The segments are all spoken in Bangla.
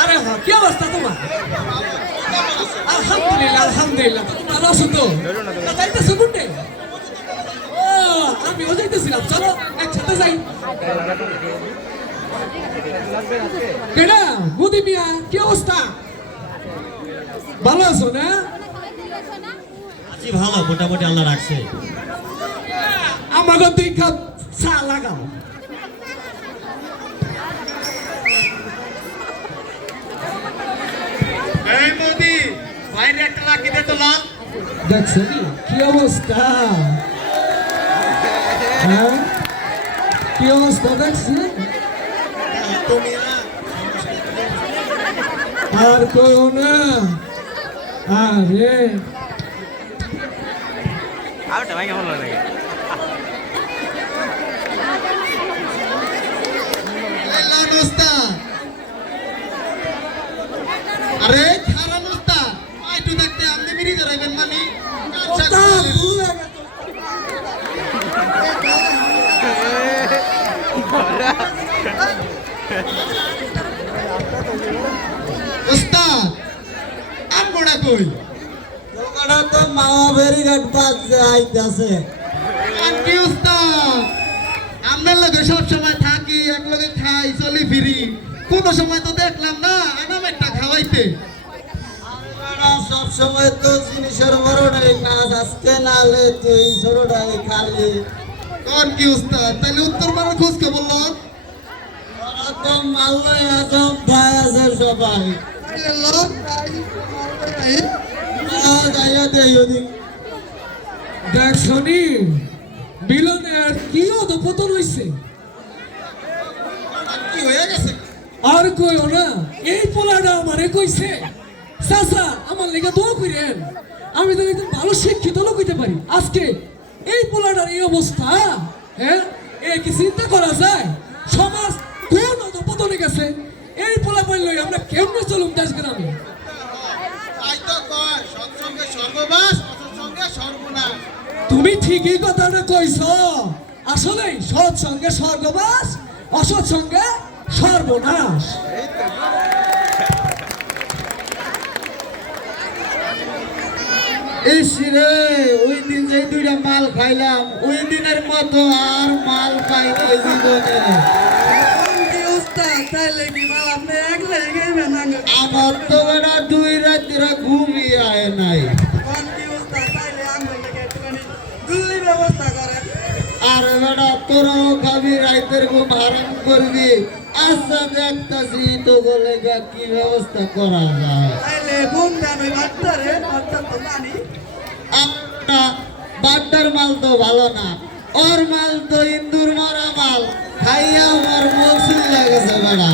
আরে কি অবস্থা তোমার? আলহামদুলিল্লাহ আলহামদুলিল্লাহ। তুমি ভালো আছো তো? যাইতেছো কোনটে? ও আমিও যাইতেছিলাম, চলো একসাথে যাই। কেডা মুদি মিয়া, কি অবস্থা? ভালো আছো না? আছি ভালো, মোটামুটি আল্লাহ রাখছে। আমাকে দুই কাপ চা লাগাও। এই মোদি বাইরে একটা লাকি দে তো লাল। দেখছো কি অবস্থা? হ্যাঁ কি অবস্থা দেখছি? তুমি আর কেউ না। আরে আউটা ভাই কেমন লাগে? আরে খারাপ অবস্থা আইটু দেখতে আপনি বিড়ি ধরাইবেন মানে উস্তাদ আমগোড়া কই? ওটা তো মামা বেরিঘাট পাচ্ছে আইতাছে। আন্টি উস্তাদ আপনার লগে সব সময় থাকি, এক লগে খাই, চলি ফিরি, কোন সময় তো দেখলাম না আনামেরটা খাওয়াইতে। সব সময় তো জিনিসের বড়টাই কাজ, আজকে নালে তুই ছোটটাই খালি। কোন কি উস্তাদ? তাহলে উত্তর পাড়ার খোঁজ খবর লন। ওরা তো মাল্লাই আজম ভাই আছে সবাই। দেখছো নি বিলনের কি অধপতন হইছে? কি হয়ে গেছে? আর কইও না, এই পোলাটা আমারে কইছে চাচা আমার লেগে দোয়া কইরেন, আমি তো একদম ভালো শিক্ষিত লোক হইতে পারি। আজকে এই পোলাটার এই অবস্থা, হ্যাঁ এ কি চিন্তা করা যায়? সমাজ কোন অধপতনে গেছে? এই পোলা পাইলে আমরা কেমনে চলুম দেশ গ্রামে? তাই তো কয় সৎসঙ্গে সর্ববাস, অসৎসঙ্গে সর্বনাশ। তুমি ঠিকই কথাটা কইছ। আসলে সৎ সঙ্গে স্বর্গবাস, অসৎ সঙ্গে সর্বনাশ। ইসরে ওই দিন যে দুইটা মাল খাইলাম, ওই দিনের মতো আর মাল খাই নাই জীবনে। আমার তো বেটা দুই রাত্রিরা ঘুমিয়ে আয় নাই। আরে বেটা তোরাও খাবি, রাইতের ঘুম হারাম করবি। আচ্ছা দেখতাছি তো বলে কি ব্যবস্থা করা যায়। আমরা বাড্ডার মাল তো ভালো না, ওর মাল তো ইন্দুর মারা মাল, খাইয়া আমার মৌসুল লাগেছে বেড়া।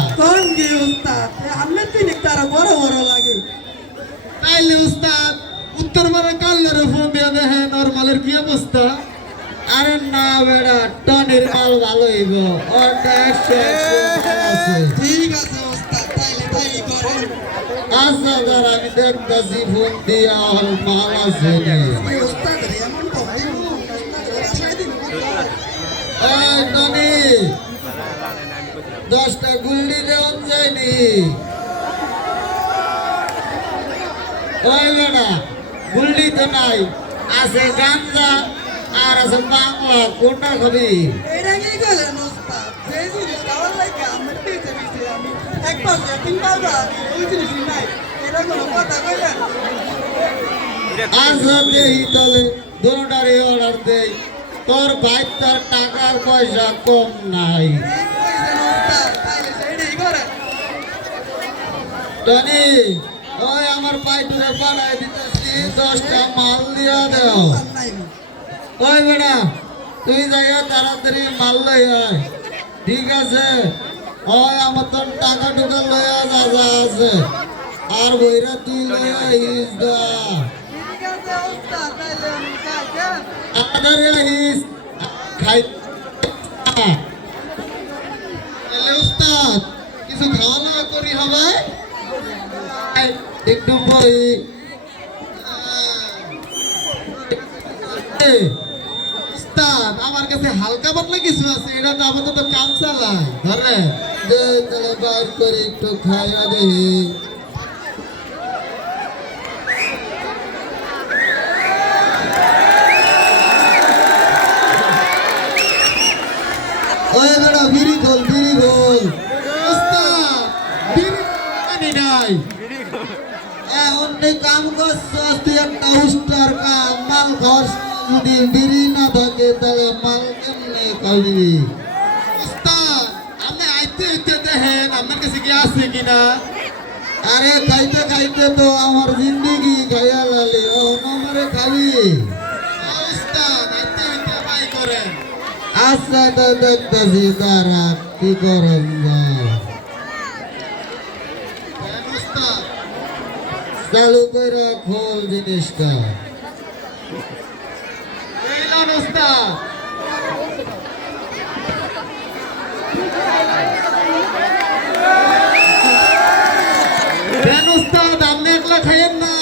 তাইলে উস্তাদ উত্তর পাড়া কাল্লারে ফোন দিয়ে দেখেন ওর মালের কি অবস্থা। আরে না বেড়া, টনির মাল ভালো হইব, ওটা 100 আছে। ঠিক আছে উস্তাদ, তাইলে তাই করেন। আচ্ছা দাঁড়া আমি দেখতেছি ফোন দিয়া ওর মাল আছে নি। এই টনি 10টা গুল্লি দেওয়ান যায়নি। ওই বেড়া গুল্লি তো নাই, আছে গাঞ্জা আর আছে বাংলা, কোনটা খাবি? আচ্ছা দেই তাহলে দোনোটারই অর্ডার দেই। তোর ভাই তার টাকার পয়সা কম নাই। টনি ওই আমার পাইটুরে বানাই দিতেছি, 10টা মাল দিয়া দাও। ওই বেড়া তুই যাইয়া তাড়াতাড়ি মাল লই আয়, ঠিক আছে? ওই আমার তোর টাকা টুকা লইয়া যা যা আছে, আর বইরা তুই লইয়া হিস দা। তাড়াতাড়ি হিস খাই। তাইলে উস্তাদ কিছু খাওয়া দাওয়া করি হবে। একটু বই উস্তাদ আমার কাছে হালকা পাতলা কিছু আছে, এটা তো আপাতত কাম চালায় ধরে। দে তাহলে বাইর করে একটু খাইয়া দেহি ওই বেটা বিড়ি খোল উস্তাদ বিড়ি আনি নাই অন্য কাম করছস তুই একটা উস্টার কাম মাল ঘর যদি বিড়ি না থাকে তাহলে মাল কেমনে খাবি উস্তাদ আপনি আইতে আইতে দেখেন আপনার কাছে কি আছে কিনা আরে খাইতে খাইতে তো আমার জিন্দগি খাইয়া লালি ও আমারে খাবি উস্তাদ আইতে আইতে বাই করেন আচ্ছা তো দেখতেছি তারা কি করেন যায় কেন উস্তাদ চালু করে খোল জিনিসটা এইলাম উস্তাদ কেন উস্তাদ আপনি একলা খাইয়েন না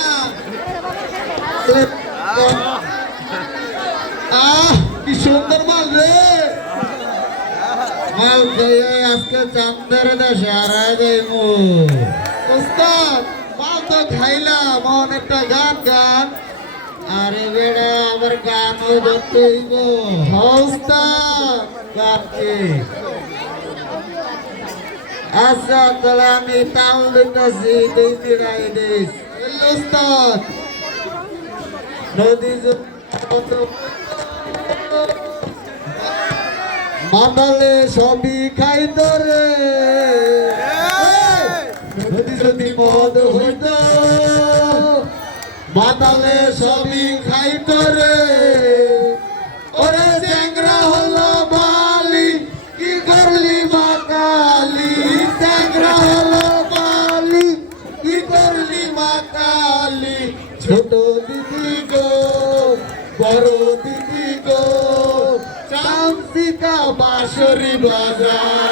কি সুন্দর মাল রে মাল খেয়ে আজকে চান্দের দেশে হারায় যাইমু উস্তাদ মাল তো খাইলাম অনেকটা গান গান আরে বেড়া আমার গানও ধরতে হইব উস্তাদ গানকে আচ্ছা তাহলে আমি তাল দিতেছি তুই মিলাই দিস উস্তাদ নদী মাতালে সবই খাইত রে নদী যদি মদ হইত মাতালে সবই খাইত রে ওরে চ্যাংরা হলো বালি কি করলি মা কালী চ্যাংরা হলো বালি কি করলি মা কালী ছোট দিদি গো বড় দিদি গো চামচিকা বাঁশরি বাজার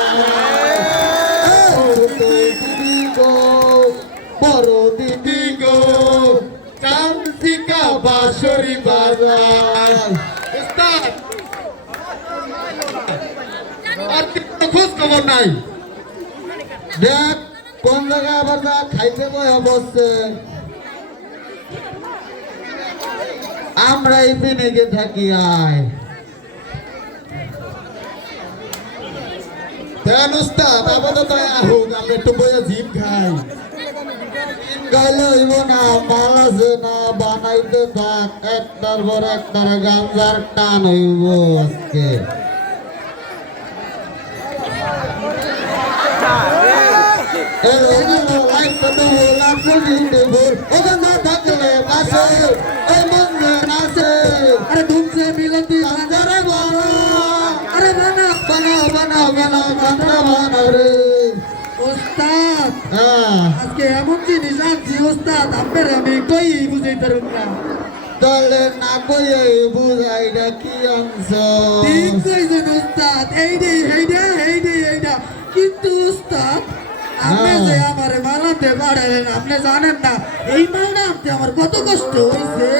ছোট দিদি গো বড় দিদি গো চামচিকা বাঁশরি বাজার উস্তাদ আর কোনো খোঁজ খবর নাই দেখ কোন জায়গায় আবার যা খাইতে বই অবশ্যই আমরা এই পিনেকে থাকি আয় কেন উস্তাদ আপাতত আহুক আমরা একটু বইয়া জিপ খাই গাইলে হইব না মাল আছে না বানাইতে থাক একটার পর একটার গাঞ্জার টান হইব আজকে ওখানে থাকলে পাশে ওই মন্দির আছে আরে ধুমছে মিলতি আরে বানা আরে বানা বানাও বানাও বানাও বানাও বানাও রে ওস্তাদ হ্যাঁ আজকে এমন জিনিস আনছি ওস্তাদ আপনার আমি কই বুঝাইতে পারব না তাহলে না কইয়ে বুঝাইটা কি অংশ ঠিক কইছেন ওস্তাদ এইটা কিন্তু ওস্তাদ আপনি যে আমারে মালাতে পারেন আপনি জানেন না এই মালটা আনতে আমার কত কষ্ট হয়েছে